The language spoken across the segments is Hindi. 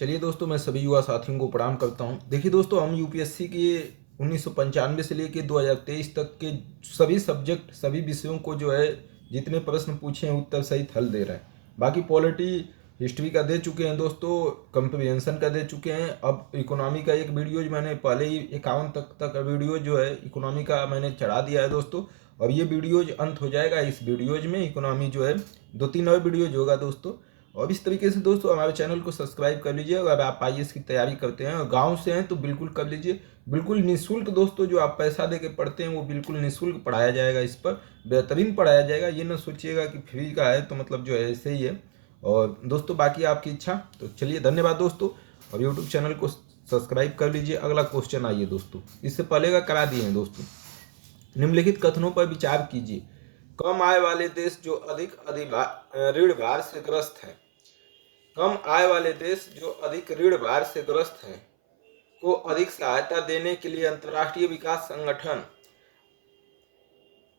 चलिए दोस्तों, मैं सभी युवा साथियों को प्रणाम करता हूं। देखिए दोस्तों, हम यूपीएससी के 1995 से लेके 2023 तक के सभी सब्जेक्ट, सभी विषयों को जो है जितने प्रश्न पूछे हैं उत्तर सहित हल दे रहे हैं। बाकी पॉलिटी, हिस्ट्री का दे चुके हैं दोस्तों, कंप्रिहेंशन का दे चुके हैं। अब इकोनॉमी का एक वीडियो जो मैंने पहले ही 51 तक का वीडियो जो है इकोनॉमी का मैंने चढ़ा दिया है दोस्तों। अब ये वीडियोज अंत हो जाएगा, इस वीडियोज में इकोनॉमी जो है 2-3 और वीडियोज होगा दोस्तों। और इस तरीके से दोस्तों हमारे चैनल को सब्सक्राइब कर लीजिए। अगर आप आईएएस की तैयारी करते हैं और गांव से हैं तो बिल्कुल कर लीजिए। बिल्कुल निःशुल्क दोस्तों, जो आप पैसा दे के पढ़ते हैं वो बिल्कुल निःशुल्क पढ़ाया जाएगा। इस पर बेहतरीन पढ़ाया जाएगा। ये ना सोचिएगा कि फ्री का है तो मतलब जो है ऐसे ही है। और दोस्तों बाकी आपकी इच्छा। तो चलिए, धन्यवाद दोस्तों। और यूट्यूब चैनल को सब्सक्राइब कर लीजिए। अगला क्वेश्चन आइए दोस्तों, इससे पहले का करा दिए हैं दोस्तों। निम्नलिखित कथनों पर विचार कीजिए। कम आय वाले देश जो अधिक ऋण भार से ग्रस्त हैं, कम आय वाले देश जो अधिक ऋण भार से ग्रस्त हैं को अधिक सहायता देने के लिए अंतर्राष्ट्रीय विकास संगठन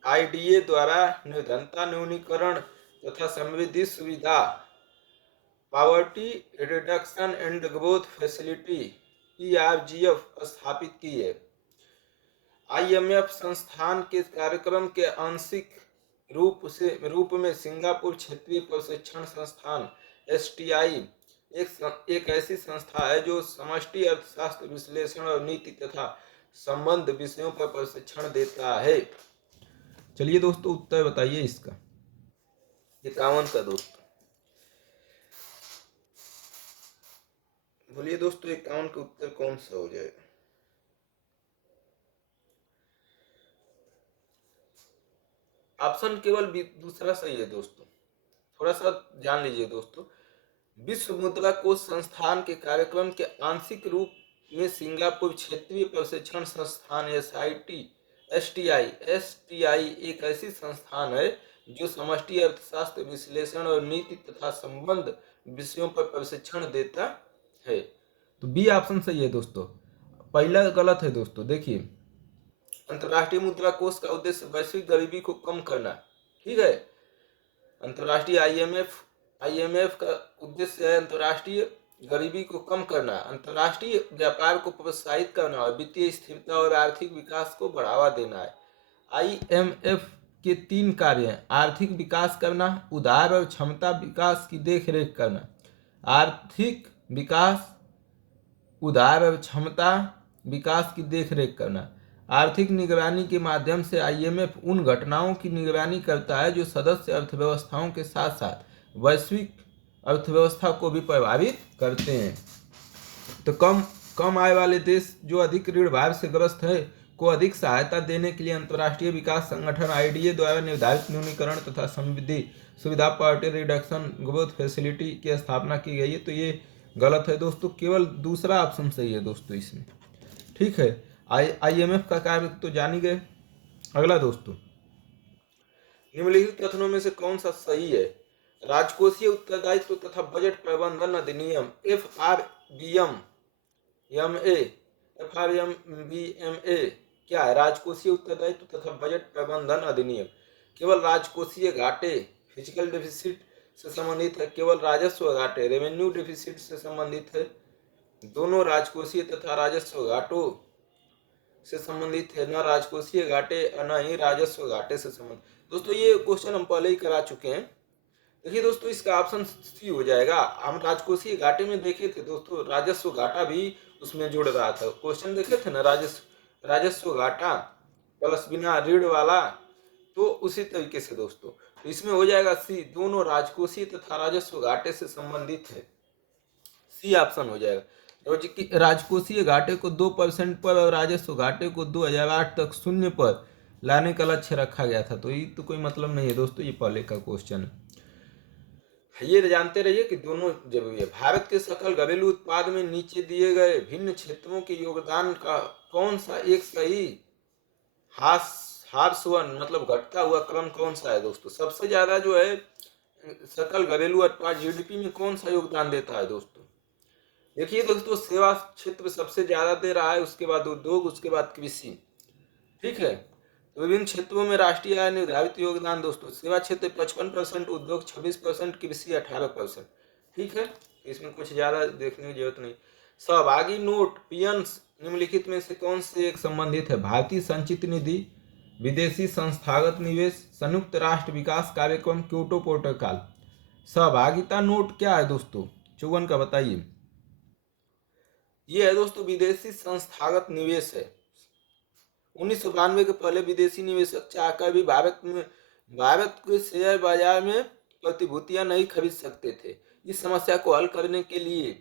आईडीए द्वारा निर्धनता न्यूनीकरण तथा समृद्धि सुविधा poverty reduction and growth facility PRGF स्थापित की है। IMF संस्थान के कार्यक्रम के आंशिक रूप में सिंगापुर क्षेत्रीय प्रशिक्षण संस्थान STI एक ऐसी संस्था है जो समष्टि अर्थशास्त्र, विश्लेषण और नीति तथा संबंध विषयों पर प्रशिक्षण देता है। चलिए दोस्तों, उत्तर बताइए इसका। 51 का दोस्तों, बोलिए दोस्तों, 51 का उत्तर कौन सा हो जाएगा? ऑप्शन केवल दूसरा सही है दोस्तों। थोड़ा सा जान लीजिए दोस्तों। विश्व मुद्रा कोष संस्थान के कार्यक्रम के आंशिक रूप में सिंगापुर क्षेत्रीय प्रशिक्षण संस्थान STI एक ऐसी संस्थान है जो समष्टि अर्थशास्त्र, विश्लेषण और नीति तथा संबंध विषयों पर प्रशिक्षण देता है। तो बी ऑप्शन सही है दोस्तों। पहला गलत है दोस्तों। देखिए, अंतर्राष्ट्रीय मुद्रा कोष का उद्देश्य वैश्विक गरीबी को कम करना, ठीक है। अंतर्राष्ट्रीय IMF का उद्देश्य है अंतर्राष्ट्रीय गरीबी को कम करना, अंतर्राष्ट्रीय व्यापार को प्रोत्साहित करना और वित्तीय स्थिरता और आर्थिक विकास को बढ़ावा देना है। IMF के 3 कार्य हैं: आर्थिक विकास करना, उधार और क्षमता विकास की देखरेख करना। आर्थिक विकास, उधार और क्षमता विकास की देखरेख करना। आर्थिक निगरानी के माध्यम से IMF उन घटनाओं की निगरानी करता है जो सदस्य अर्थव्यवस्थाओं के साथ साथ वैश्विक अर्थव्यवस्था को भी प्रभावित करते हैं। तो कम आय वाले देश जो अधिक ऋण भार से ग्रस्त है को अधिक सहायता देने के लिए अंतर्राष्ट्रीय विकास संगठन IDA द्वारा निर्धारित न्यूनीकरण तथा समृद्धि सुविधा पॉवर्टी रिडक्शन ग्रोथ फैसिलिटी की स्थापना की गई है। तो ये गलत है दोस्तों। केवल दूसरा ऑप्शन सही है दोस्तों इसमें, ठीक है। IMF का कार्य तो जान ही गए। अगला दोस्तों, निम्नलिखित कथनों में से कौन सा सही है? राजकोषीय उत्तरदायित्व तथा बजट प्रबंधन अधिनियम FRBMA क्या है? राजकोषीय उत्तरदायित्व तथा बजट प्रबंधन अधिनियम केवल राजकोषीय घाटे, फिजिकल डेफिसिट से संबंधित है। केवल राजस्व घाटे, रेवेन्यू डेफिसिट से संबंधित है। दोनों राजकोषीय तथा राजस्व घाटों से संबंधित है, न राजकोषीय घाटे और न ही राजस्व घाटे से संबंधित। दोस्तों ये क्वेश्चन हम पहले ही करा चुके हैं। देखिए दोस्तों, इसका ऑप्शन सी हो जाएगा। हम राजकोषीय घाटे में देखे थे दोस्तों, राजस्व घाटा भी उसमें जुड़ रहा था। क्वेश्चन देखे थे ना, राजस्व घाटा प्लस बिना ऋण वाला। तो उसी तरीके से दोस्तों, तो इसमें हो जाएगा सी, दोनों राजकोषीय तथा राजस्व घाटे से संबंधित है। सी ऑप्शन हो जाएगा। राजकोषीय घाटे को 2% पर और राजस्व घाटे को 2008 तक 0 पर लाने का लक्ष्य रखा गया था। तो ये तो कोई मतलब नहीं है दोस्तों, ये पहले का क्वेश्चन है। ये जानते रहिए कि दोनों जरूरी है। भारत के सकल घरेलू उत्पाद में नीचे दिए गए भिन्न क्षेत्रों के योगदान का कौन सा एक सही हार्सवन मतलब घटता हुआ क्रम कौन सा है दोस्तों? सबसे ज्यादा जो है सकल घरेलू उत्पाद GDP में कौन सा योगदान देता है दोस्तों? देखिए दोस्तों, सेवा क्षेत्र सबसे ज्यादा दे रहा है, उसके बाद उद्योग, उसके बाद कृषि, ठीक है। तो विभिन्न क्षेत्रों में राष्ट्रीय आय निर्धारित योगदान दोस्तों, सेवा क्षेत्र 55%, उद्योग 26%, कृषि 18%, ठीक है। इसमें कुछ ज्यादा देखने की जरूरत नहीं। सहभागी नोट पियंस निम्नलिखित में से कौन से एक संबंधित है? भारतीय संचित निधि, विदेशी संस्थागत निवेश, संयुक्त राष्ट्र विकास कार्यक्रम, क्योटो प्रोटोकॉल। सहभागिता नोट क्या है दोस्तों? चौवन का बताइए। ये है दोस्तों विदेशी संस्थागत निवेश है। 1992 के पहले विदेशी निवेशक चाहकर भी भारत के शेयर बाजार में प्रतिभूतियां नहीं खरीद सकते थे। इस समस्या को हल करने के लिए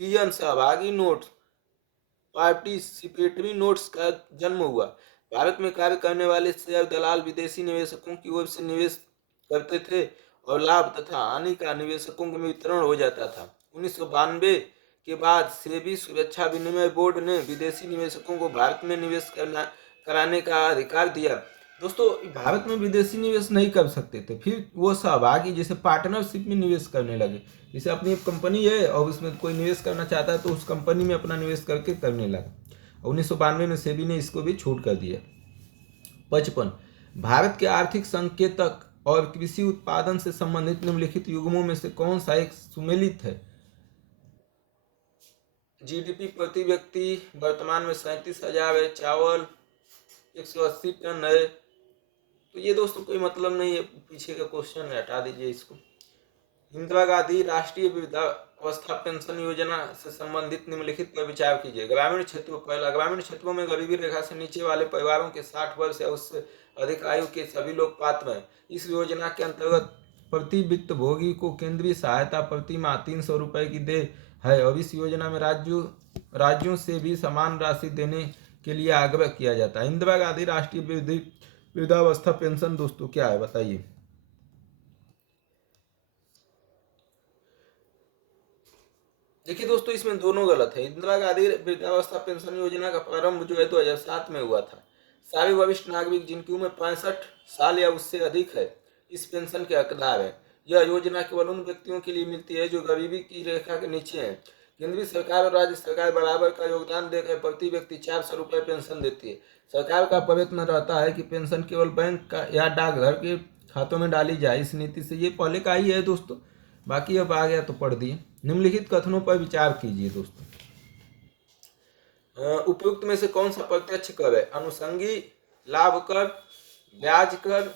पीएन सहभागी नोट, पार्टिसिपेटरी नोट्स का जन्म हुआ। भारत में कार्य करने वाले शेयर दलाल विदेशी निवेशकों की ओर से निवेश करते थे और लाभ तथा हानि का निवेशकों में वितरण हो जाता था। 1992 के बाद सेबी सुरक्षा विनिमय बोर्ड ने विदेशी निवेशकों को भारत में निवेश कराने का अधिकार दिया। दोस्तों भारत में विदेशी निवेश नहीं कर सकते थे, फिर वो सहभागी जैसे पार्टनरशिप में निवेश करने लगे। जैसे अपनी एक कंपनी है और उसमें कोई निवेश करना चाहता है तो उस कंपनी में अपना निवेश करके करने लगा। 1992 में सेबी ने इसको भी छूट कर दिया। 55 भारत के आर्थिक संकेतक और कृषि उत्पादन से संबंधित निम्नलिखित युग्मों में से कौन सा एक सुमेलित है? जीडीपी प्रति व्यक्ति वर्तमान में 37,000 है, चावल 180 टन है। तो ये दोस्तों कोई मतलब नहीं है, पीछे का क्वेश्चन है, हटा दीजिए इसको। इंदिरा गांधी राष्ट्रीय वृद्धावस्था पेंशन योजना से संबंधित निम्नलिखित पर विचार कीजिए। ग्रामीण क्षेत्रों, पहला, ग्रामीण क्षेत्रों में गरीबी रेखा से नीचे वाले परिवारों के 60 वर्ष या उससे अधिक आयु के सभी लोग पात्र हैं। इस योजना के अंतर्गत प्रति वित्त भोगी को केंद्रीय सहायता प्रति माह 300 रुपए की दे है और इस योजना में राज्यों से भी समान राशि देने के लिए आग्रह किया जाता है। इंदिरा गांधी राष्ट्रीय वृद्धावस्था पेंशन दोस्तों क्या है बताइए? देखिए दोस्तों इसमें दोनों गलत है। इंदिरा गांधी वृद्धावस्था पेंशन योजना का प्रारंभ जो है 2007 में हुआ था। सारे वरिष्ठ नागरिक जिनकी उम्र 65 साल या उससे अधिक है इस पेंशन के हकदार हैं। यह योजना केवल उन व्यक्तियों के लिए मिलती है जो गरीबी की रेखा के नीचे हैं। केंद्रीय सरकार और राज्य सरकार बराबर का योगदान देकर प्रति व्यक्ति 400 रुपये पेंशन देती है। सरकार का प्रयत्न रहता है कि पेंशन केवल बैंक का या डाकघर के खातों में डाली जाए। इस नीति से ये पहले का ही है दोस्तों, बाकी अब आ गया तो पढ़ दिए। निम्नलिखित कथनों पर विचार कीजिए दोस्तों। उपयुक्त में से कौन सा प्रत्यक्ष कर है? अनुषंगी लाभ कर, ब्याज कर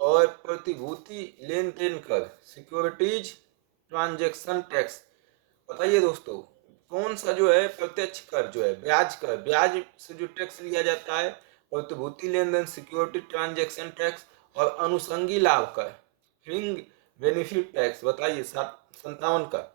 और प्रतिभूति लेन देन कर, सिक्योरिटीज ट्रांजैक्शन टैक्स। बताइए दोस्तों कौन सा जो है प्रत्यक्ष कर जो है? ब्याज कर, ब्याज से जो टैक्स लिया जाता है, प्रतिभूति लेन देन सिक्योरिटी ट्रांजैक्शन टैक्स और अनुषंगी लाभ कर फ्रिंग बेनिफिट टैक्स। बताइए 57 का।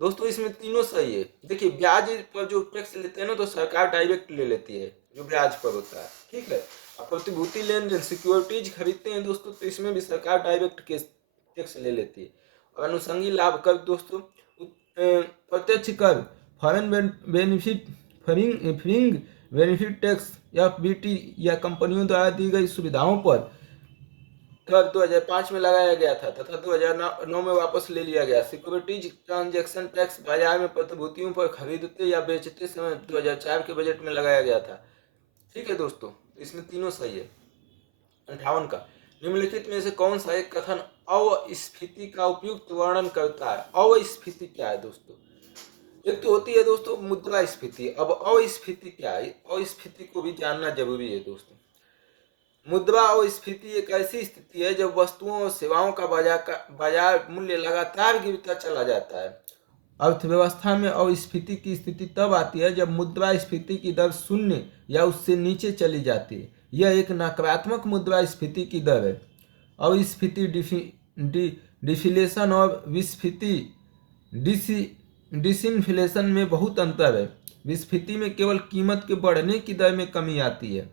दोस्तों इसमें तीनों सही है। देखिए ब्याज पर जो टैक्स लेते हैं ना तो सरकार डायरेक्ट ले लेती है जो ब्याज पर होता है, ठीक है। प्रतिभूति लेन देन सिक्योरिटीज खरीदते हैं दोस्तों तो इसमें भी सरकार डायरेक्ट टैक्स ले लेती है। और अनुषंगी लाभ कर दोस्तों प्रत्यक्ष कर फॉरेन बेनिफिट फ्रिंग बेनिफिट टैक्स या बीटी या कंपनियों द्वारा दी गई सुविधाओं पर कर 2005 में लगाया गया था तथा 2009 में वापस ले लिया गया। सिक्योरिटीज ट्रांजैक्शन टैक्स बाजार में प्रतिभूतियों पर खरीदते या बेचते समय 2004 के बजट में लगाया गया था, ठीक है दोस्तों। इसमें तीनों सही है। 58 का। निम्नलिखित में से कौन सा एक कथन अवस्फीति का उपयुक्त वर्णन करता है? अवस्फीति क्या है दोस्तों? एक तो होती है दोस्तों मुद्रास्फीति। अब अवस्फीति क्या है? अवस्फीति को भी जानना जरूरी है दोस्तों। मुद्रा अवस्फीति एक ऐसी स्थिति है जब वस्तुओं और सेवाओं का बाजार मूल्य लगातार गिरता चला जाता है। अर्थव्यवस्था में अवस्फीति की स्थिति तब आती है जब मुद्रास्फीति की दर शून्य या उससे नीचे चली जाती है। यह एक नकारात्मक मुद्रास्फीति की दर है। अवस्फीति डिफ्लेशन और विस्फीति डिसइंफ्लेशन में बहुत अंतर है। विस्फीति में केवल कीमत के बढ़ने की दर में कमी आती है,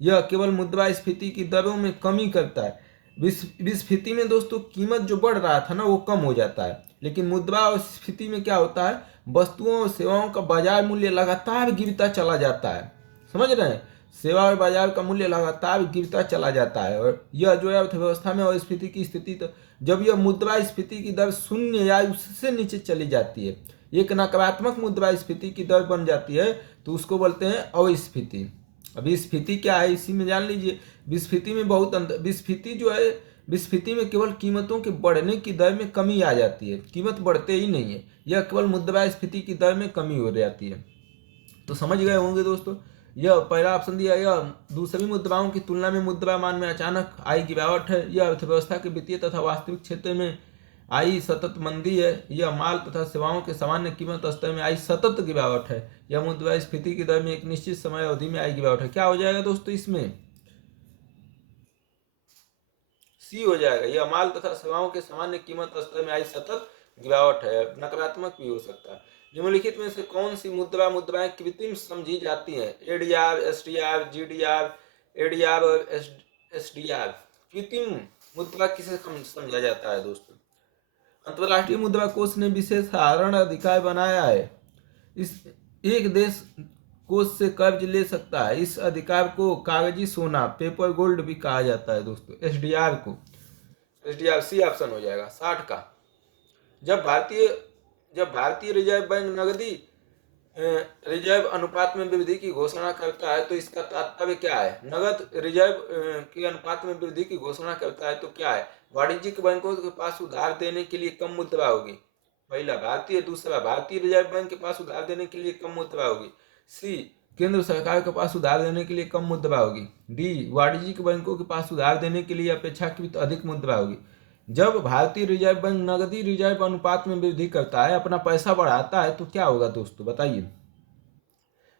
यह केवल मुद्रास्फीति की दरों में कमी करता है। विस्फीति में दोस्तों कीमत जो बढ़ रहा था ना वो कम हो जाता है, लेकिन मुद्रास्फीति में क्या होता है? वस्तुओं और सेवाओं का बाजार मूल्य लगातार गिरता चला जाता है। समझ रहे हैं? सेवा और बाजार का मूल्य लगातार गिरता चला जाता है और यह जो है अर्थव्यवस्था में अवस्फीति की स्थिति तो जब यह मुद्रास्फीति की दर शून्य या उससे नीचे चली जाती है, एक नकारात्मक मुद्रास्फीति की दर बन जाती है तो उसको बोलते हैं अवस्फीति। अभी स्फीति क्या है इसी में जान लीजिए। विस्फीति में बहुत अंतर। विस्फीति जो है विस्फीति में केवल कीमतों के बढ़ने की दर में कमी आ जाती है, कीमत बढ़ते ही नहीं है, यह केवल मुद्रास्फीति की दर में कमी हो जाती है। तो समझ गए होंगे दोस्तों, यह पहला ऑप्शन दिया, यह दूसरी मुद्राओं की तुलना में मुद्रा मान में अचानक आई गिरावट है, यह अर्थव्यवस्था के वित्तीय तथा वास्तविक क्षेत्र में आई सतत मंदी है, यह माल तथा सेवाओं के सामान्य कीमत स्तर में आई सतत गिरावट है, यह मुद्रास्फीति की दर में एक निश्चित समय अवधि में आई गिरावट है। क्या हो जाएगा दोस्तों इसमें? सी हो जाएगा, यह माल तथा सेवाओं के सामान्य कीमत स्तर में आई सतत गिरावट है, नकारात्मक भी हो सकता है। निम्नलिखित में से कौन सी मुद्राएं कृत्रिम समझी जाती हैं? एडीआर, एसडीआर, जीडीआर, एडीआर और एसडीआर। कृत्रिम मुद्रा किसे समझा जाता है दोस्तों? अंतर्राष्ट्रीय मुद्रा कोष ने विशेष साधारण अधिकार बनाया है, इस एक देश कोष से कर्ज ले सकता है, इस अधिकार को कागजी सोना, पेपर गोल्ड भी कहा जाता है दोस्तों। एसडीआर को, एसडीआर सी ऑप्शन हो जाएगा 60 का। जब भारतीय रिजर्व बैंक नगदी रिजर्व अनुपात में वृद्धि की घोषणा करता है तो इसका तात्पर्य क्या है? नगद रिजर्व के अनुपात में वृद्धि की घोषणा करता है तो क्या है? वाणिज्यिक बैंकों के पास उधार देने के लिए कम मुद्रा होगी, पहला भारतीय। दूसरा, भारतीय रिजर्व बैंक के पास उधार देने के लिए कम मुद्रा होगी। सी, केंद्र सरकार के पास उधार देने के लिए कम मुद्रा होगी। डी, वाणिज्यिक बैंकों के पास उधार देने के लिए अपेक्षाकृत अधिक मुद्रा होगी। जब भारतीय रिजर्व बैंक नगदी रिजर्व अनुपात में वृद्धि करता है, अपना पैसा बढ़ाता है, तो क्या होगा दोस्तों बताइए?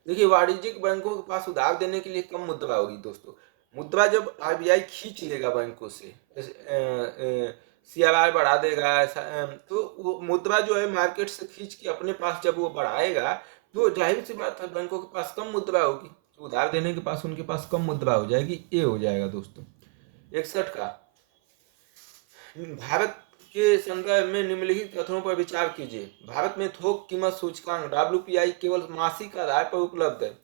देखिए, वाणिज्यिक बैंकों के पास उधार देने के लिए कम मुद्रा होगी दोस्तों। मुद्रा जब आरबीआई खींच लेगा बैंकों से, सीआरआर बढ़ा देगा, तो वो मुद्रा जो है मार्केट से खींच के अपने पास जब वो बढ़ाएगा तो जाहिर सी बात है बैंकों के पास कम मुद्रा होगी, तो उधार देने के पास उनके पास कम मुद्रा हो जाएगी। ए हो जाएगा दोस्तों। 61 का, भारत के संदर्भ में निम्नलिखित कथनों पर विचार कीजिए। भारत में थोक कीमत सूचकांक डब्ल्यूपीआई केवल मासिक आधार पर उपलब्ध है।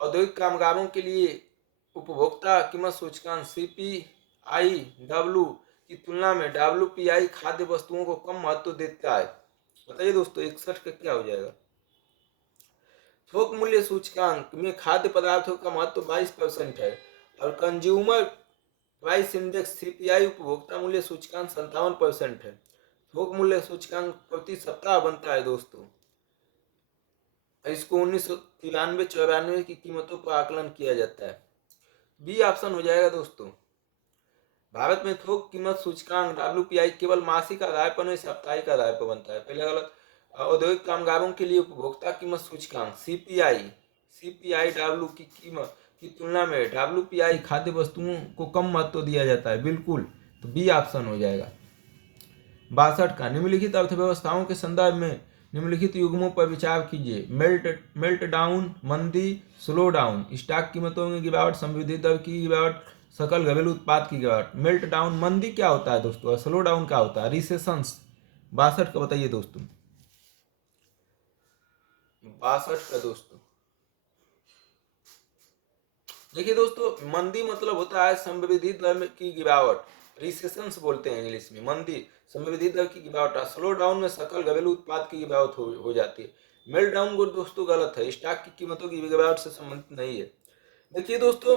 औद्योगिक कामगारों के लिए उपभोक्ता कीमत सूचकांक सीपीआई डब्ल्यू की तुलना में डब्ल्यूपीआई खाद्य वस्तुओं को कम महत्व देता है। बताइए दोस्तों 61 का क्या हो जाएगा? थोक मूल्य सूचकांक में खाद्य पदार्थों का महत्व 22% है और कंज्यूमर प्राइस इंडेक्स सीपीआई उपभोक्ता मूल्य सूचकांक 57% है। थोक मूल्य सूचकांक प्रति सप्ताह बनता है दोस्तों, इसको 1993-94 की कीमतों पर आकलन किया जाता है। बी ऑप्शन हो जाएगा दोस्तों। भारत में थोक कीमत सूचकांक डब्ल्यूपीआई केवल मासिक आधार पर नहीं साप्ताहिक आधार पर बनता है, पहले गलत। औद्योगिक कामगारों के लिए उपभोक्ता कीमत सूचकांक सीपीआई डब्ल्यू की कीमत की तुलना में डब्ल्यूपीआई खाद्य वस्तुओं को कम महत्व दिया जाता है, बिल्कुल। तो बी ऑप्शन हो जाएगा। 62 का, निम्नलिखित अर्थव्यवस्थाओं के संदर्भ में निम्नलिखित युग्मों पर विचार कीजिए। मेल्ट डाउन, मंदी, स्लो डाउन, स्टॉक कीमतों में गिरावट, समृद्धि दर की गिरावट, सकल घरेलू उत्पाद की गिरावट। मेल्ट डाउन, मंदी क्या होता है दोस्तों, और स्लो डाउन क्या होता है? रिसेशंस। 62 का बताइए दोस्तों। 62 का दोस्तों, देखिए दोस्तों, मंदी मतलब होता है समृद्धि दर की गिरावट, रिसेशंस बोलते हैं इंग्लिश में। मंदी समृद्धि दर की गिरावट। स्लो डाउन में सकल घरेलू उत्पाद की गिरावट हो जाती है। मेल्ट डाउन को दोस्तों गलत है, स्टॉक की कीमतों की गिरावट से संबंधित नहीं है। देखिए दोस्तों,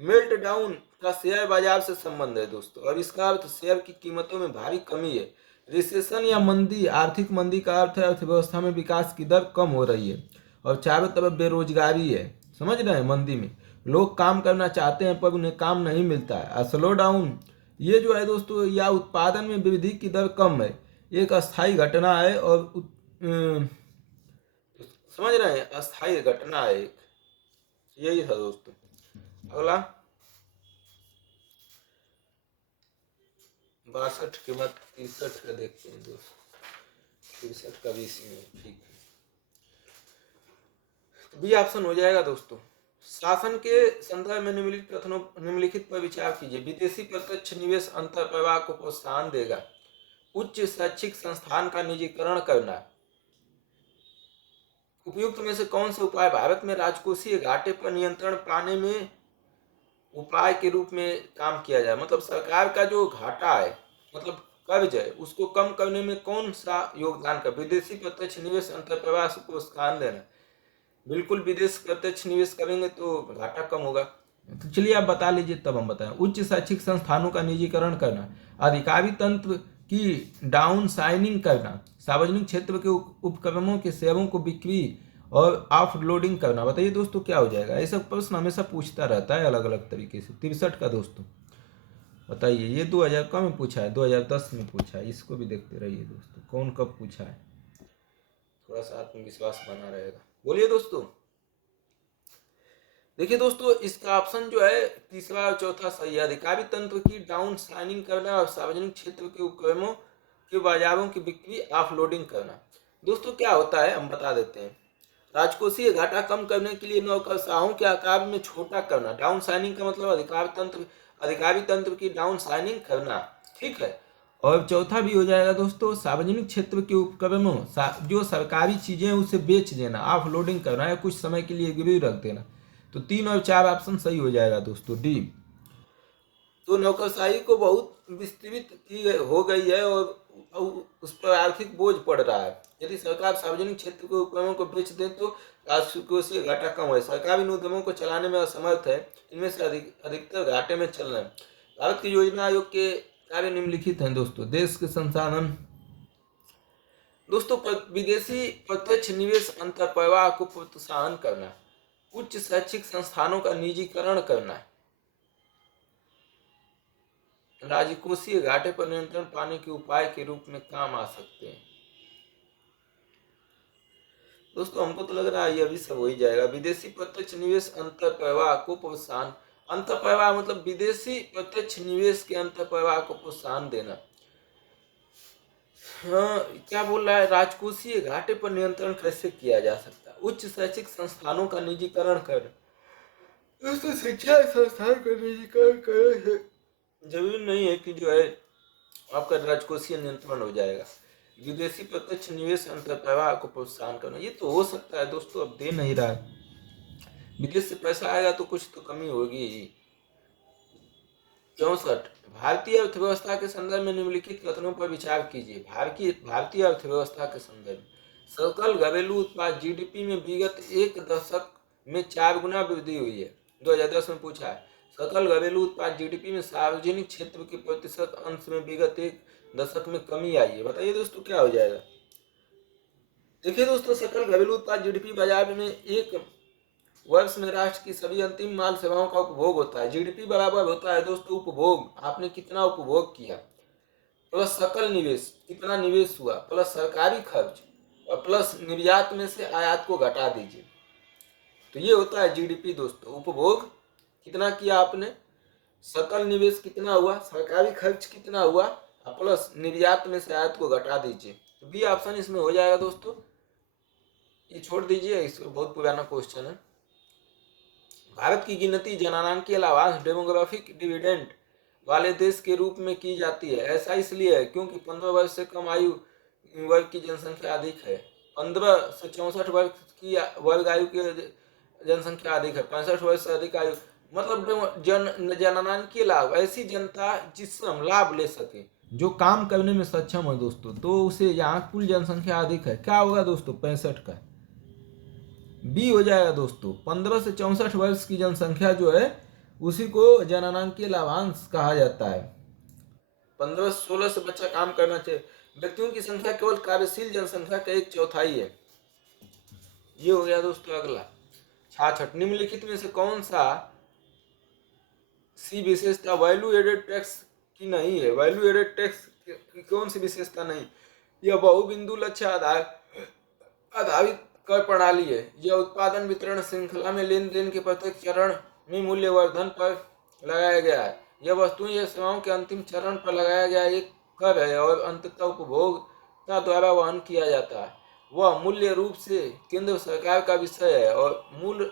मेल्ट डाउन का शेयर बाजार से संबंध है दोस्तों, और इसका अर्थ शेयर की कीमतों में भारी कमी है। रिसेशन या मंदी, आर्थिक मंदी का अर्थ है अर्थव्यवस्था में विकास की दर कम हो रही है और चारों तरफ बेरोजगारी है। समझ रहे हैं? मंदी में लोग काम करना चाहते हैं पर उन्हें काम नहीं मिलता है। स्लो डाउन ये जो है दोस्तों, या उत्पादन में वृद्धि की दर कम है, एक अस्थायी घटना है और समझ रहे हैं, अस्थायी घटना है एक, यही था दोस्तों। अगला 62 के बाद 63 का देखते हैं दोस्तों। 63 का भी इसी में, ठीक है। बी ऑप्शन हो जाएगा दोस्तों। शासन के संदर्भ में निम्नलिखित पर विचार कीजिए। विदेशी प्रत्यक्ष निवेश अंतर प्रवाह को प्रोत्साहन देगा। उच्च शैक्षिक संस्थान का निजीकरण करना। उपयुक्त में से कौन से उपाय भारत में राजकोषीय घाटे पर नियंत्रण पाने में उपाय के रूप में काम किया जाए? मतलब सरकार का जो घाटा है, मतलब कर्ज है, उसको कम करने में कौन सा योगदान का? विदेशी प्रत्यक्ष निवेश अंतर प्रवाह को प्रोत्साहन देना। बिल्कुल, विदेश प्रत्यक्ष निवेश करेंगे तो घाटा कम होगा। तो चलिए आप बता लीजिए तब हम बताएं। उच्च शैक्षिक संस्थानों का निजीकरण करना, अधिकारी तंत्र की डाउन साइनिंग करना, सार्वजनिक क्षेत्र के उपक्रमों के शेयरों को बिक्री और ऑफलोडिंग करना। बताइए दोस्तों क्या हो जाएगा। ऐसा प्रश्न हमेशा पूछता रहता है अलग अलग तरीके से। 63 का दोस्तों बताइए, ये 2000 का में पूछा है, 2010 में पूछा है। इसको भी देखते रहिए दोस्तों कौन कब पूछा है, थोड़ा सा आत्मविश्वास बना रहेगा। बोलिए दोस्तों। देखिए दोस्तों, इसका ऑप्शन जो है तीसरा और चौथा सही है। अधिकारी तंत्र की डाउन साइनिंग करना और सार्वजनिक क्षेत्र के उपक्रमों के बाजारों की बिक्री ऑफलोडिंग करना। दोस्तों क्या होता है हम बता देते हैं। राजकोषीय घाटा कम करने के लिए नौकरशाहों के आकार में छोटा करना। डाउन साइनिंग का मतलब अधिकारी तंत्र की डाउन साइनिंग करना, ठीक है। और चौथा भी हो जाएगा दोस्तों, सार्वजनिक क्षेत्र के उपक्रमों जो सरकारी चीजें उसे बेच देना, ऑफलोडिंग करना या कुछ समय के लिए गिरवी रख देना। तो 3 और 4 ऑप्शन सही हो जाएगा दोस्तों, डी। तो नौकरशाही को बहुत विस्तृत की हो गई है और उस पर आर्थिक बोझ पड़ रहा है। यदि सरकार सार्वजनिक क्षेत्र के उपक्रमों को बेच दे तो राजकोषीय घाटा कम है। सरकार इन उद्यमों को चलाने में असमर्थ है, इनमें से अधिकतर घाटे में चल रहे हैं। भारत की योजना आयोग के कार्य निम्नलिखित हैं दोस्तों। देश के संसाधन दोस्तों, विदेशी प्रत्यक्ष निवेश अंतर्प्रवाह को प्रोत्साहन करना, उच्च शैक्षिक संस्थानों का निजीकरण करना, राजकोषीय घाटे पर नियंत्रण पाने के उपाय के रूप में काम आ सकते हैं। दोस्तों हमको तो लग रहा है ये अभी सब हो ही जाएगा। विदेशी प्रत्यक्ष निवेश अंतर्प्रवाह को प्रोत्साहन, अंतर्प्रवाह मतलब विदेशी प्रत्यक्ष निवेश के अंतर्प्रवाह को प्रोत्साहन देना। हाँ, क्या बोल रहा है, राजकोषीय घाटे पर नियंत्रण कैसे किया जा सकता है। उच्च शैक्षिक संस्थानों का निजीकरण कर, दोस्तों शिक्षा संस्थान का निजीकरण कर जरूरी नहीं है कि जो है आपका राजकोषीय नियंत्रण हो जाएगा। विदेशी प्रत्यक्ष निवेश अंतर्प्रवाह को प्रोत्साहन करना, ये तो हो सकता है दोस्तों, अब दे नहीं रहा है। विदेश से पैसा आएगा तो कुछ तो कमी होगी ही। 64, भारतीय अर्थव्यवस्था के संदर्भ में निम्नलिखित कथनों पर विचार कीजिए। भारतीय अर्थव्यवस्था के संदर्भ में सकल घरेलू उत्पाद जीडीपी में विगत एक दशक में 4 गुना वृद्धि हुई है। 2010 में पूछा है। सकल घरेलू उत्पाद जीडीपी में सार्वजनिक क्षेत्र के प्रतिशत अंश में विगत एक दशक में कमी आई है। बताइए दोस्तों क्या हो जाएगा। देखिए दोस्तों, सकल घरेलू उत्पाद जीडीपी बाजार में एक वर्ष में राष्ट्र की सभी अंतिम माल सेवाओं का उपभोग होता है। जीडीपी बराबर होता है दोस्तों उपभोग, आपने कितना उपभोग किया, प्लस सकल निवेश कितना निवेश हुआ, प्लस सरकारी खर्च और प्लस निर्यात में से आयात को घटा दीजिए, तो ये होता है जीडीपी दोस्तों। उपभोग कितना किया आपने, सकल निवेश कितना हुआ, सरकारी खर्च कितना हुआ, प्लस निर्यात में से आयात को घटा दीजिए। तो बी ऑप्शन इसमें हो जाएगा दोस्तों। ये छोड़ दीजिए, इसको बहुत पुराना क्वेश्चन है। भारत की गिनती जननांकीय लाभांश डेमोग्राफिक डिविडेंड वाले देश के रूप में की जाती है। ऐसा इसलिए है क्योंकि 15 वर्ष से कम आयु वर्ग की जनसंख्या अधिक है। 15 से 64 वर्ष की वर्ग आयु की जनसंख्या अधिक है। 65 वर्ष से अधिक आयु मतलब जननांकीय लाभ, ऐसी जनता जिससे हम लाभ ले सके, जो काम करने में सक्षम है दोस्तों, तो उसे यहाँ कुल जनसंख्या अधिक है। क्या होगा दोस्तों, 65 का बी हो जाएगा दोस्तों। 15 से 64 वर्ष की जनसंख्या जो है उसी को जननांकीय लाभांश कहा जाता है। 15 से 16 से बच्चा काम करना चाहिए। व्यक्तियों की संख्या केवल कार्यशील जनसंख्या का 1/4 है। ये हो गया दोस्तों। अगला 66, निम्नलिखित में से कौन सा सी विशेषता वैल्यू एडेड टैक्स की नहीं है। वैल्यू एडेड टैक्स की कौन सी विशेषता नहीं, यह बहुबिंदु लक्ष्य आधारित कर प्रणाली है। यह उत्पादन वितरण श्रृंखला में लेन देन के प्रत्येक चरण में मूल्यवर्धन पर लगाया गया है। यह वस्तुओं या सेवाओं के अंतिम चरण पर लगाया गया एक कर है और अंततः उपभोक्ता द्वारा वहन किया जाता है। वह मूल्य रूप से केंद्र सरकार का विषय है और मूल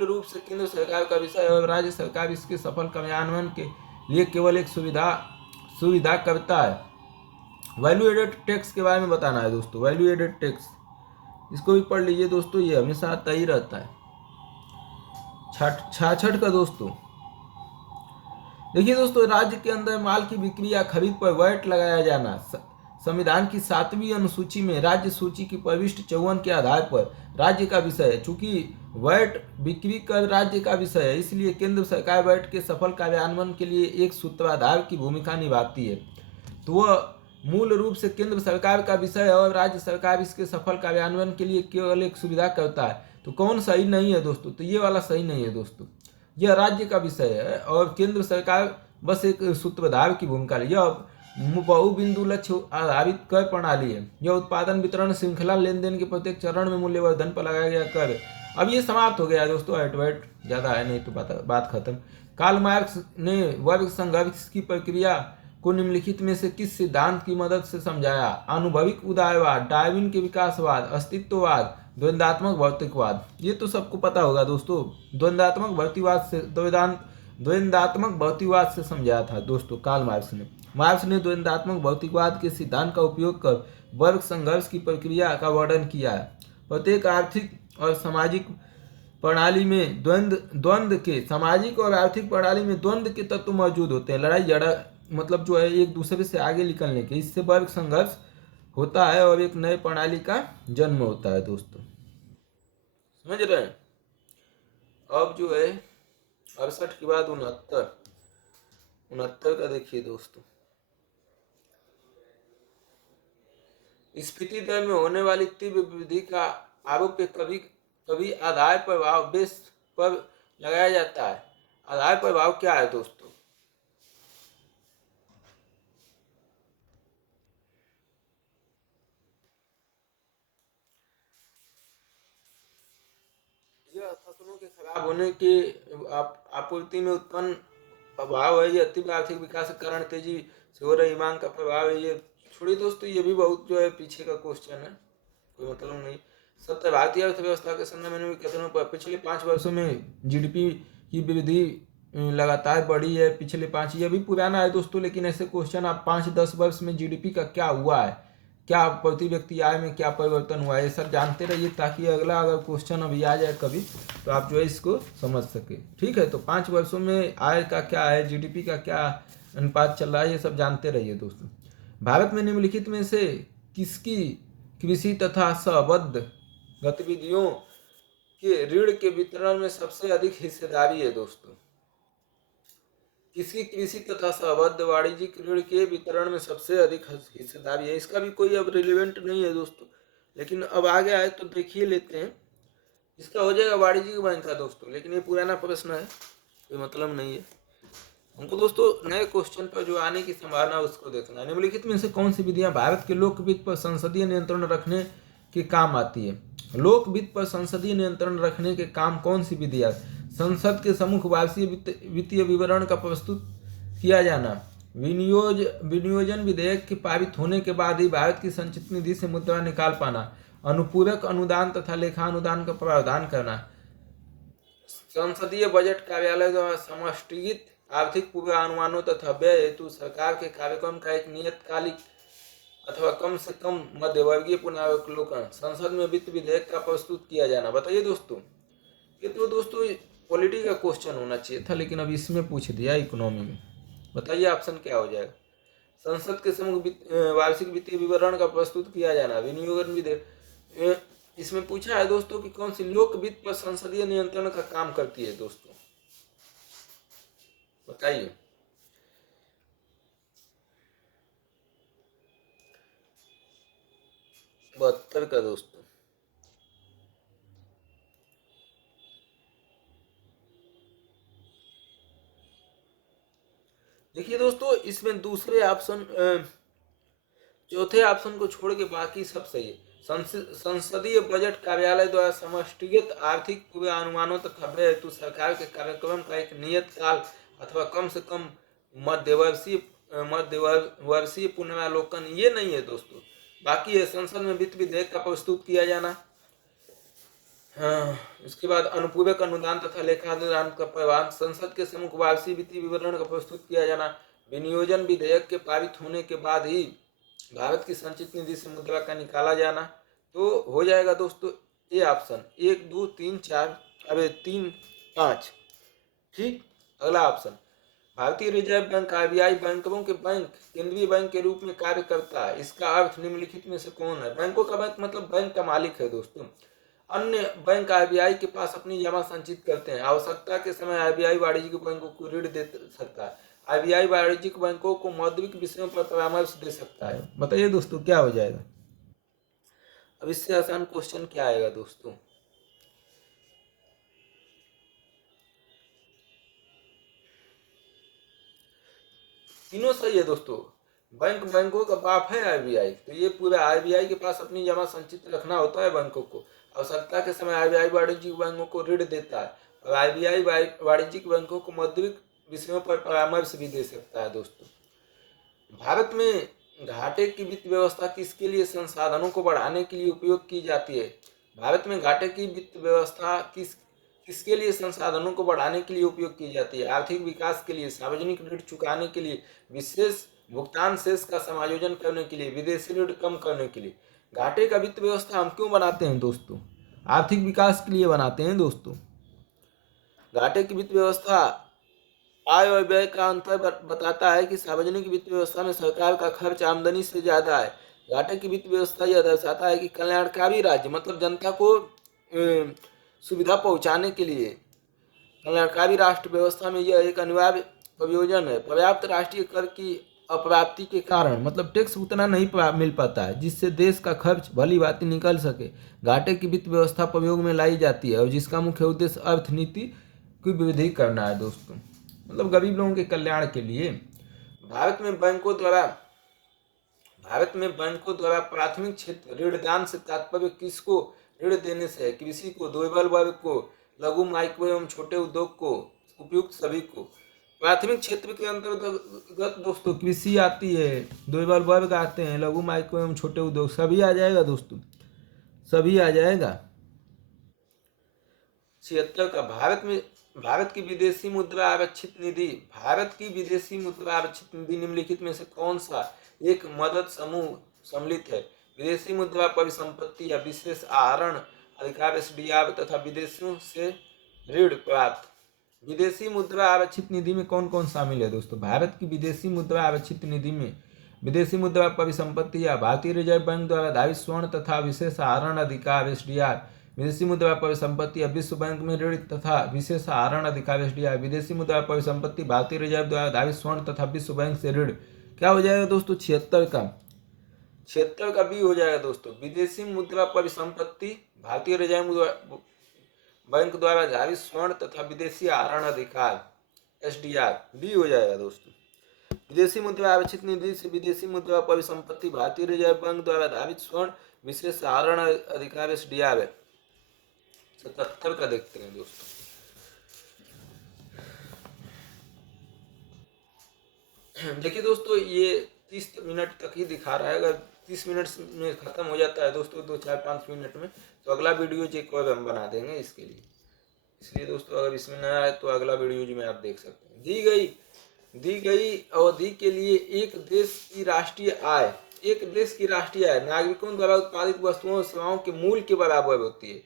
रूप से केंद्र सरकार का विषय है और राज्य सरकार इसके सफल कार्यान्वयन के लिए केवल एक सुविधा करता है। वैल्यू एडेड टैक्स के बारे में बताना है दोस्तों। वैल्यू एडेड टैक्स इसको भी पढ़ लीजिए दोस्तों, ये हमेशा आता ही रहता है। 66 का दोस्तों, देखिए दोस्तों, राज्य के अंदर माल की बिक्री या खरीद पर वैट लगाया जाना। संविधान की 7वीं अनुसूची में राज्य सूची की प्रविष्ट 54 के आधार पर राज्य का विषय है। चूंकि वैट बिक्री कर राज्य का विषय है, इसलिए केंद्र सरकार वैट के सफल कार्यान्वयन के लिए एक सूत्रधार की भूमिका निभाती है। तो वह मूल रूप से केंद्र सरकार का विषय है और राज्य सरकार इसके सफल कार्यान्वयन के लिए केवल एक सुविधा करता है। तो कौन सही नहीं है दोस्तों? तो ये वाला सही नहीं है दोस्तों। यह राज्य का विषय है और केंद्र सरकार बस एक सूत्रधार की भूमिका है। यह बहुबिंदु लक्ष्य आधारित कर प्रणाली है। यह उत्पादन, वितरण, श्रृंखला, लेन देन के प्रत्येक चरण में मूल्यवर्धन पर लगाया गया कर है। अब ये समाप्त हो गया दोस्तों, एडवर्ट ज़्यादा है नहीं तो बात खत्म। कार्ल मार्क्स ने वर्ग संघर्ष की प्रक्रिया को निम्नलिखित में से किस सिद्धांत की मदद से समझाया? आनुभविक उदारवाद, डार्विन के विकासवाद, अस्तित्ववाद, द्वंद्वात्मक भौतिकवाद। ये तो सबको पता होगा दोस्तों। द्वंद्वात्मक भौतिकवाद से समझाया था दोस्तों कार्ल मार्क्स ने द्वंद्वात्मक भौतिकवाद के सिद्धांत का उपयोग कर वर्ग संघर्ष की प्रक्रिया का वर्णन किया है। प्रत्येक आर्थिक और सामाजिक प्रणाली में द्वंद्व के सामाजिक और आर्थिक प्रणाली में द्वंद्व के तत्व मौजूद होते हैं। लड़ाई झगड़ा मतलब जो है एक दूसरे से आगे निकलने के, इससे वर्ग संघर्ष होता है और एक नए प्रणाली का जन्म होता है दोस्तों। समझ रहे हैं? अब जो है 68 के बाद 69 का देखिए दोस्तों। स्फीति दर में होने वाली तीव्र वृद्धि का आरोप कभी कभी आधार प्रभाव बेस पर लगाया जाता है। आधार प्रभाव क्या है दोस्तों? यह फसलों के खराब होने के आपूर्ति में उत्पन्न प्रभाव है। यह तीव्र आर्थिक विकास के कारण तेजी से हो रही मांग का प्रभाव है। ये छोड़िए दोस्तों, ये भी बहुत जो है पीछे का क्वेश्चन है, कोई मतलब नहीं। सत्य भारतीय अर्थव्यवस्था के संदर्भ में कथनों पर पिछले 5 वर्षों में जीडीपी की वृद्धि लगातार बढ़ी है। पिछले 5, ये भी पुराना है दोस्तों, लेकिन ऐसे क्वेश्चन आप 5-10 वर्ष में जीडीपी का क्या हुआ है, क्या प्रति व्यक्ति आय में क्या परिवर्तन हुआ है, ये सब जानते रहिए, ताकि अगला अगर क्वेश्चन अभी आ जाए कभी तो आप जो है इसको समझ सके। ठीक है, तो 5 वर्षों में आय का क्या है, जीडीपी का क्या अनुपात चल रहा है, ये सब जानते रहिए दोस्तों। भारत में निम्नलिखित में से किसकी कृषि तथा संबद्ध गतिविधियों के ऋण के वितरण में सबसे अधिक हिस्सेदारी है दोस्तों? किसकी कृषि तथा संबद्ध वाणिज्यिक ऋण के वितरण में सबसे अधिक हिस्सेदारी है? इसका भी कोई अब रिलेवेंट नहीं है दोस्तों, लेकिन अब आ गया है तो देखिए लेते हैं। इसका हो जाएगा वाणिज्यिक बैंक का दोस्तों, लेकिन ये पुराना प्रश्न है, कोई मतलब नहीं है हमको दोस्तों। नए क्वेश्चन पर जो आने की संभावना उसको देखना है। निम्नलिखित में से कौन सी विधियां भारत के लोक वित्त पर संसदीय नियंत्रण रखने के काम आती है? लोक वित्त पर संसदीय नियंत्रण रखने के काम कौन सी विधियां? संसद के सम्मुख वार्षिक वित्तीय विवरण का प्रस्तुत किया जाना, विनियोजन विधेयक के पारित होने के बाद ही भारत की संचित निधि से मुद्रा निकाल पाना, अनुपूरक अनुदान तथा लेखानुदान का प्रावधान करना, संसदीय बजट कार्यालय द्वारा समष्टिगत आर्थिक पूर्वानुमानों तथा व्यय हेतु सरकार के कार्यक्रम का एक नियतकालिक अथवा कम से कम मध्यवर्गीय पुनरावलोकन, संसद में वित्त विधेयक का प्रस्तुत किया जाना। बताइए दोस्तों, ये तो दोस्तों पॉलिटी का क्वेश्चन होना चाहिए था, लेकिन अब इसमें पूछ दिया इकोनॉमी में। बताइए ऑप्शन क्या हो जाएगा? संसद के सम्मुख वार्षिक वित्तीय विवरण का प्रस्तुत किया जाना, विनियोजन विधेयक। इसमें पूछा है दोस्तों कि कौन सी लोक वित्त पर संसदीय नियंत्रण का काम करती है दोस्तों? बताइए। बहत्तर का दोस्तों। देखिए दोस्तों, इसमें दूसरे ऑप्शन चौथे ऑप्शन को छोड़ के बाकी सब सही है। संसदीय बजट कार्यालय द्वारा समष्टिगत आर्थिक पूर्वानुमानों तथा व्यय हेतु सरकार के कार्यक्रम का एक नियत काल अथवा कम से कम मध्यवर्षीय पुनरावलोकन, ये नहीं है दोस्तों। बाकी है संसद में वित्त विधेयक का प्रस्तुत किया जाना, हाँ, इसके बाद अनुपूरक अनुदान तथा लेखानुदान का प्रावधान, संसद के सम्मुख वार्षिक वित्तीय विवरण का प्रस्तुत किया जाना, विनियोजन विधेयक के पारित होने के बाद ही भारत की संचित निधि से मुद्रा का निकाला जाना। तो हो जाएगा दोस्तों ये ऑप्शन 1 2 3 4, अबे 3 5। ठीक, अगला ऑप्शन, भारतीय रिजर्व बैंक आरबीआई बैंकों के बैंक केंद्रीय बैंक के रूप में कार्य करता है। इसका अर्थ निम्नलिखित में से कौन है? बैंकों का बैंक मतलब बैंक का मालिक है दोस्तों। अन्य बैंक आरबीआई के पास अपनी जमा संचित करते हैं। आवश्यकता के समय आरबीआई वाणिज्यिक बैंकों को ऋण दे सकता है। आरबीआई वाणिज्यिक बैंकों को मौद्रिक विषयों पर परामर्श दे सकता है। बताइए दोस्तों क्या हो जाएगा। अब इससे आसान क्वेश्चन क्या आएगा दोस्तों। तीनों सही है दोस्तों। बैंकों का बाप है आरबीआई, तो ये पूरा आरबीआई के पास अपनी जमा संचित रखना होता है बैंकों को। आवश्यकता के समय आरबीआई वाणिज्यिक बैंकों को ऋण देता है और आरबीआई वाणिज्यिक बैंकों को मौद्रिक विषयों पर परामर्श भी दे सकता है दोस्तों। भारत में घाटे की वित्त व्यवस्था किसके लिए संसाधनों को बढ़ाने के लिए उपयोग की जाती है। भारत में घाटे की वित्त व्यवस्था किसके लिए संसाधनों को बढ़ाने के लिए उपयोग की जाती है। आर्थिक विकास के लिए, सार्वजनिक ऋण चुकाने के लिए, विशेष भुगतान शेष का समायोजन करने के लिए, विदेशी ऋण कम करने के लिए। घाटे का वित्त व्यवस्था हम क्यों बनाते हैं दोस्तों। आर्थिक विकास के लिए बनाते हैं दोस्तों। घाटे की वित्त व्यवस्था आय और व्यय का अंतर बताता है कि सार्वजनिक वित्त व्यवस्था में सरकार का खर्च आमदनी से ज्यादा है। घाटे की वित्त व्यवस्था यह दर्शाता है कि कल्याणकारी राज्य मतलब जनता को सुविधा पहुंचाने के लिए कल्याणकारी राष्ट्र व्यवस्था में यह एक अनिवार्य प्रयोजन है। पर्याप्त राष्ट्रीय कर की अप्राप्ति के कारण मतलब टैक्स उतना नहीं मिल पाता है जिससे देश का खर्च भली भांति निकल सके। घाटे की वित्त व्यवस्था प्रयोग में लाई जाती है और जिसका मुख्य उद्देश्य अर्थनीति की वृद्धि करना है दोस्तों, मतलब गरीब लोगों के कल्याण के लिए। भारत में बैंकों द्वारा प्राथमिक क्षेत्र ऋणदान से तात्पर्य किसको ऋण देने से है। कृषि को, दुर्बल वर्ग को, लघु, माइक्रो एवं छोटे उद्योग को, उपयुक्त सभी को। प्राथमिक क्षेत्र के अंतर्गत दोस्तों कृषि आती है, दुर्बल वर्ग आते हैं, लघु, माइक्रो एवं छोटे उद्योग सभी आ जाएगा दोस्तों, सभी आ जाएगा। 76 का भारत की विदेशी मुद्रा आरक्षित निधि निम्नलिखित में से कौन सा एक मदद समूह सम्मिलित है। विदेशी मुद्रा परिसंपत्ति या विशेष आहरण अधिकार एसडीआर तथा विदेशियों से ऋण प्राप्त। विदेशी मुद्रा आरक्षित निधि में कौन कौन शामिल है दोस्तों। भारत की विदेशी मुद्रा आरक्षित निधि में विदेशी मुद्रा परिसंपत्ति या भारतीय रिजर्व बैंक द्वारा धारित स्वर्ण तथा विशेष आहरण अधिकार एसडीआर, विदेशी मुद्रा परिसंपत्ति या विश्व बैंक में ऋण तथा विशेष आहरण अधिकार एसडीआर, विदेशी मुद्रा परिसंपत्ति भारतीय रिजर्व द्वारा धारित स्वर्ण तथा विश्व बैंक से ऋण। क्या हो जाएगा दोस्तों 76 का बी हो जाएगा दोस्तों। विदेशी मुद्रा परिसंपत्ति भारतीय रिजर्व बैंक द्वारा जारी स्वर्ण तथा विदेशी आहरण अधिकार एसडीआर, बी हो जाएगा दोस्तों। विदेशी मुद्रा आरक्षित निधि से विदेशी मुद्रा परिसंपत्ति भारतीय रिजर्व बैंक द्वारा धारित स्वर्ण विशेष आहरण अधिकार एसडीआर है। 77 का देखते हैं दोस्तों। देखिए दोस्तों ये 30 मिनट तक ही दिखा रहा है। अगर 30 मिनट में खत्म हो जाता है दोस्तों 2-4-5 मिनट में, तो अगला वीडियो जो एक और हम बना देंगे इसके लिए। इसलिए दोस्तों अगर इसमें नया है तो अगला वीडियो जो में आप देख सकते हैं। दी गई अवधि के लिए एक देश की राष्ट्रीय आय नागरिकों द्वारा उत्पादित वस्तुओं और सेवाओं के मूल्य के बराबर होती है।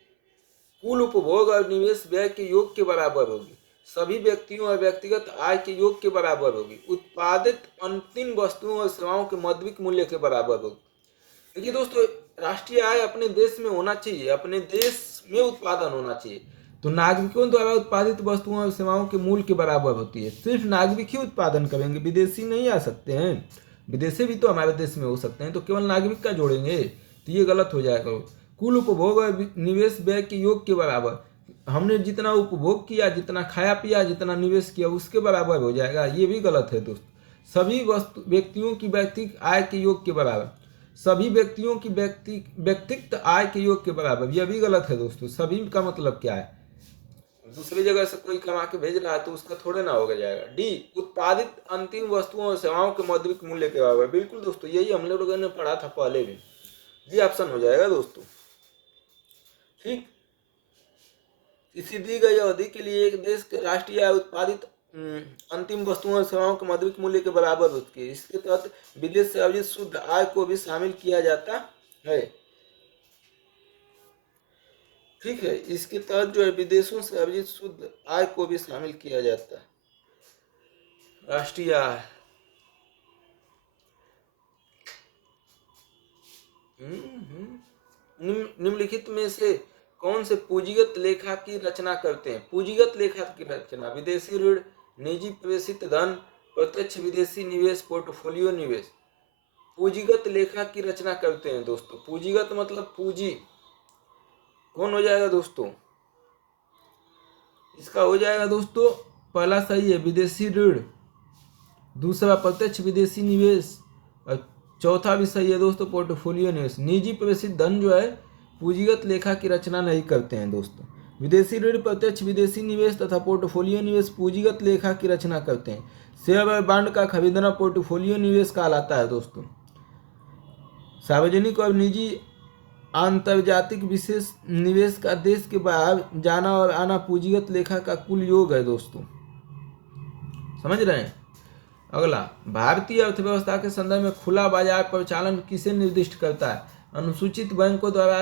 कुल उपभोग और निवेश व्यय के योग के बराबर होगी। सभी व्यक्तियों और व्यक्तिगत आय के योग के बराबर होगी। उत्पादित अंतिम वस्तुओं और सेवाओं के मौद्रिक मूल्य के बराबर होगी। देखिए दोस्तों राष्ट्रीय आय अपने देश में होना चाहिए, अपने देश में उत्पादन होना चाहिए, तो नागरिकों द्वारा उत्पादित वस्तुओं और सेवाओं के मूल्य के बराबर होती है। सिर्फ नागरिक ही उत्पादन करेंगे, विदेशी नहीं आ सकते हैं। विदेशी भी तो हमारे देश में हो सकते हैं, तो केवल नागरिक का जोड़ेंगे तो ये गलत हो जाएगा। कुल उपभोग और निवेश व्यय के योग के बराबर, हमने जितना उपभोग किया, जितना खाया पिया, जितना निवेश किया उसके बराबर हो जाएगा, ये भी गलत है दोस्तों। सभी व्यक्तियों की व्यक्तिगत आय के योग के बराबर, सभी व्यक्तियों की व्यक्तिगत आय के योग के बराबर, यह भी गलत है दोस्तों। सभी का मतलब क्या है, दूसरी जगह से कोई कमा के भेज रहा है तो उसका थोड़े ना होगा जाएगा। डी उत्पादित अंतिम वस्तुओं और सेवाओं के मौद्रिक मूल्य के बराबर, बिल्कुल दोस्तों यही हम लोगों ने पढ़ा था पहले भी, डी ऑप्शन हो जाएगा दोस्तों। ठीक, किसी दी गई अवधि के लिए एक देश के राष्ट्रीय आय उत्पादित अंतिम वस्तुओं और सेवाओं के मौद्रिक मूल्य के बराबर होती है। इसके तहत विदेश से अर्जित शुद्ध आय को भी शामिल किया जाता है। ठीक है, इसके तहत जो है विदेशों से अर्जित शुद्ध आय को भी शामिल किया जाता है। राष्ट्रीय आय निम्नलिखित में से कौन से पूंजीगत लेखा की रचना करते हैं? पूंजीगत लेखा की रचना विदेशी ऋण, निजी प्रेषित धन, प्रत्यक्ष विदेशी निवेश, पोर्टफोलियो निवेश। पूंजीगत लेखा की रचना करते हैं दोस्तों। पूंजीगत मतलब पूंजी। कौन हो जाएगा दोस्तों? इसका हो जाएगा दोस्तों, पहला सही है विदेशी ऋण, दूसरा प्रत्यक्ष विदेशी निवेश, और चौथा भी सही है दोस्तों पोर्टफोलियो निवेश। निजी प्रेषित धन जो है पूंजीगत लेखा की रचना नहीं करते हैं दोस्तों। विदेशी ऋण, प्रत्यक्ष विदेशी निवेश तथा पोर्टफोलियो निवेश पूंजीगत लेखा की रचना करते हैं। शेयर और बांड का खरीदना पोर्टफोलियो निवेश कहलाता है दोस्तों। सार्वजनिक और निजी आंतरजातिक विशेष निवेश का देश के बाहर जाना और आना पूंजीगत लेखा का कुल योग है दोस्तों। समझ रहे हैं? अगला, भारतीय अर्थव्यवस्था के संदर्भ में खुला बाजार परिचालन किसे निर्दिष्ट करता है? अनुसूचित बैंकों द्वारा